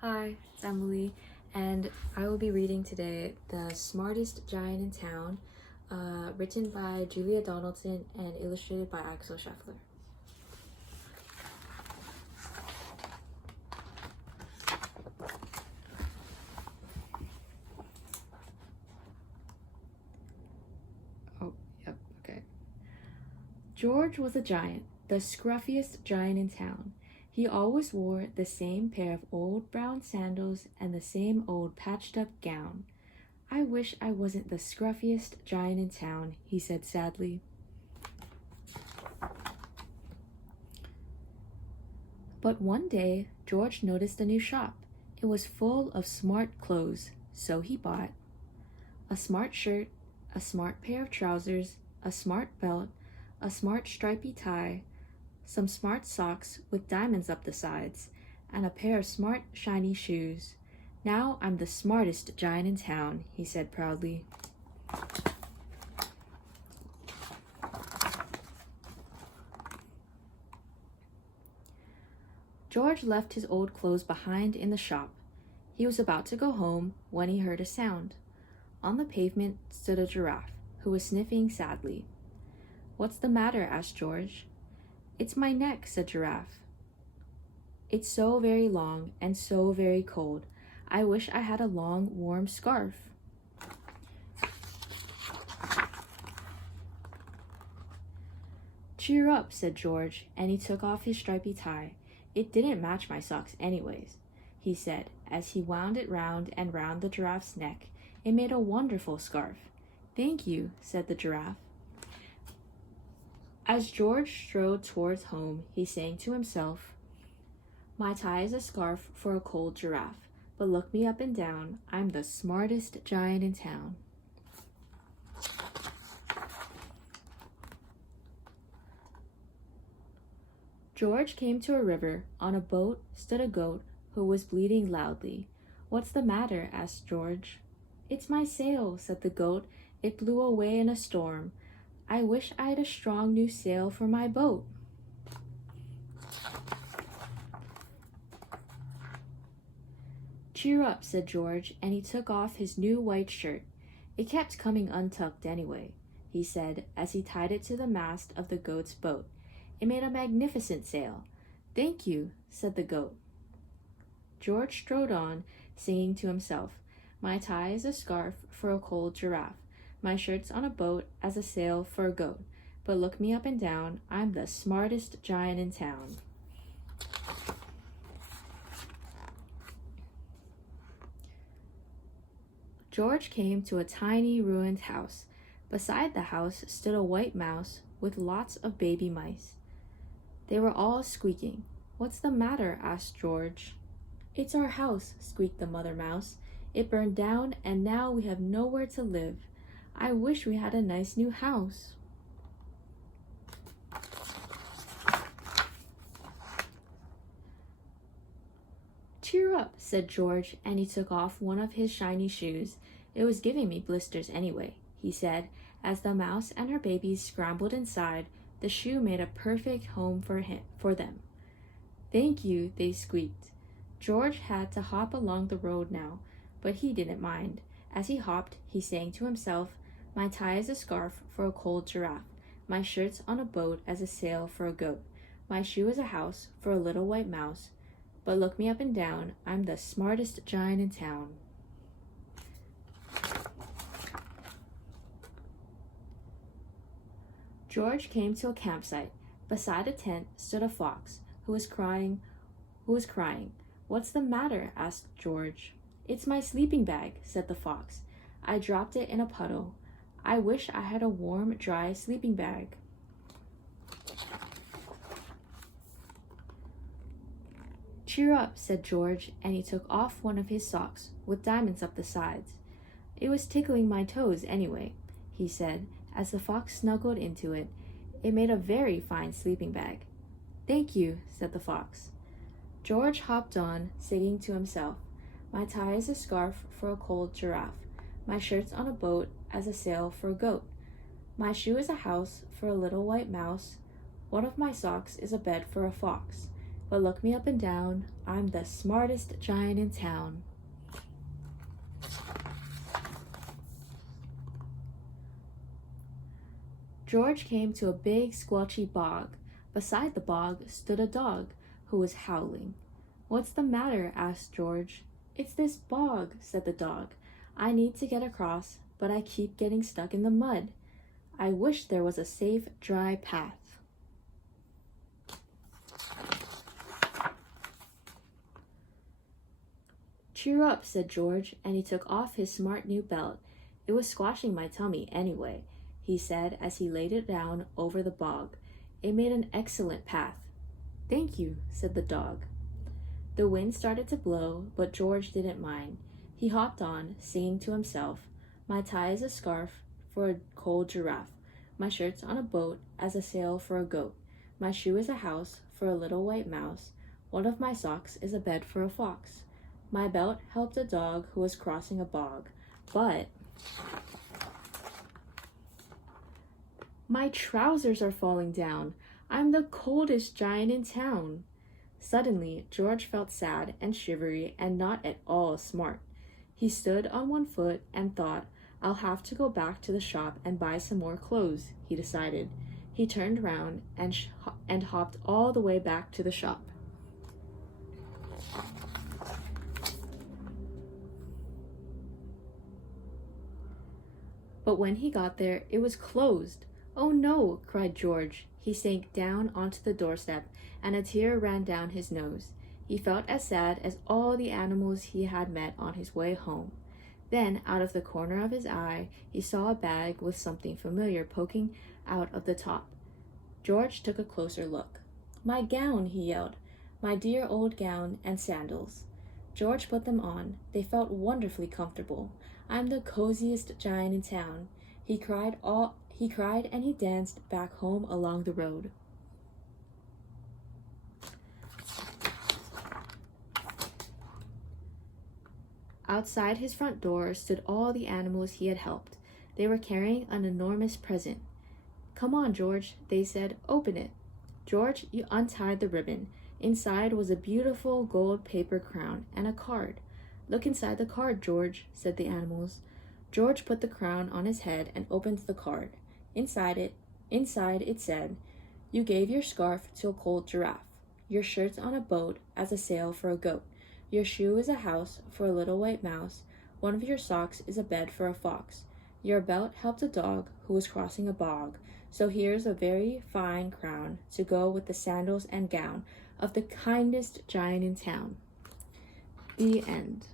Hi, it's Emily, and I will be reading today The Smartest Giant in Town, written by Julia Donaldson and illustrated by Axel Scheffler. Oh, yep, okay. George was a giant, the scruffiest giant in town. He always wore the same pair of old brown sandals and the same old patched up gown. I wish I wasn't the scruffiest giant in town, he said sadly. But one day, George noticed a new shop. It was full of smart clothes, so he bought a smart shirt, a smart pair of trousers, a smart belt, a smart stripy tie, some smart socks with diamonds up the sides, and a pair of smart shiny shoes. Now I'm the smartest giant in town, he said proudly. George left his old clothes behind in the shop. He was about to go home when he heard a sound. On the pavement stood a giraffe, who was sniffing sadly. "What's the matter?" asked George. "It's my neck," said Giraffe. "It's so very long and so very cold. I wish I had a long, warm scarf." "Cheer up," said George, and he took off his stripy tie. "It didn't match my socks anyways," he said, as he wound it round and round the giraffe's neck. It made a wonderful scarf. "Thank you," said the giraffe. As George strode towards home, he sang to himself, "My tie is a scarf for a cold giraffe, but look me up and down, I'm the smartest giant in town." George came to a river. On a boat stood a goat who was bleating loudly. "What's the matter?" asked George. "It's my sail," said the goat. "It blew away in a storm. I wish I had a strong new sail for my boat." "Cheer up," said George, and he took off his new white shirt. "It kept coming untucked anyway," he said, as he tied it to the mast of the goat's boat. It made a magnificent sail. "Thank you," said the goat. George strode on, singing to himself, "My tie is a scarf for a cold giraffe. My shirt's on a boat as a sail for a goat. But look me up and down, I'm the smartest giant in town." George came to a tiny ruined house. Beside the house stood a white mouse with lots of baby mice. They were all squeaking. "What's the matter?" asked George. "It's our house," squeaked the mother mouse. "It burned down and now we have nowhere to live. I wish we had a nice new house." "Cheer up," said George, and he took off one of his shiny shoes. "It was giving me blisters anyway," he said. As the mouse and her babies scrambled inside, the shoe made a perfect home for them. "Thank you," they squeaked. George had to hop along the road now, but he didn't mind. As he hopped, he sang to himself, "My tie is a scarf for a cold giraffe. My shirt's on a boat as a sail for a goat. My shoe is a house for a little white mouse. But look me up and down, I'm the smartest giant in town." George came to a campsite. Beside a tent stood a fox who was crying. "What's the matter?" asked George. "It's my sleeping bag," said the fox. "I dropped it in a puddle. I wish I had a warm, dry sleeping bag." "Cheer up," said George, and he took off one of his socks with diamonds up the sides. "It was tickling my toes anyway," he said, as the fox snuggled into it. It made a very fine sleeping bag. "Thank you," said the fox. George hopped on, singing to himself, "My tie is a scarf for a cold giraffe. My shirt's on a boat as a sail for a goat. My shoe is a house for a little white mouse. One of my socks is a bed for a fox. but look me up and down, I'm the smartest giant in town. George came to a big squelchy bog. Beside the bog stood a dog who was howling. "What's the matter?" asked George. "It's this bog," said the dog. "I need to get across, but I keep getting stuck in the mud. I wish there was a safe, dry path." "Cheer up," said George, and he took off his smart new belt. "It was squashing my tummy anyway," he said as he laid it down over the bog. "It made an excellent path." "Thank you," said the dog. The wind started to blow, but George didn't mind. He hopped on, singing to himself, "My tie is a scarf for a cold giraffe. My shirt's on a boat as a sail for a goat. My shoe is a house for a little white mouse. One of my socks is a bed for a fox. My belt helped a dog who was crossing a bog. But my trousers are falling down. I'm the coldest giant in town." Suddenly, George felt sad and shivery and not at all smart. He stood on one foot and thought, "I'll have to go back to the shop and buy some more clothes," he decided. He turned round and hopped all the way back to the shop. But when he got there, it was closed. "Oh no!" cried George. He sank down onto the doorstep, and a tear ran down his nose. He felt as sad as all the animals he had met on his way home. Then, out of the corner of his eye, he saw a bag with something familiar poking out of the top. George took a closer look. "My gown!" he yelled. "My dear old gown and sandals." George put them on. They felt wonderfully comfortable. "I'm the coziest giant in town." He cried and he danced back home along the road. Outside his front door stood all the animals he had helped. They were carrying an enormous present. "Come on, George," they said. "Open it." George untied the ribbon. Inside was a beautiful gold paper crown and a card. "Look inside the card, George," said the animals. George put the crown on his head and opened the card. Inside it said, "You gave your scarf to a cold giraffe. Your shirt's on a boat as a sail for a goat. Your shoe is a house for a little white mouse. One of your socks is a bed for a fox. Your belt helped a dog who was crossing a bog. So here's a very fine crown to go with the sandals and gown of the kindest giant in town." The end.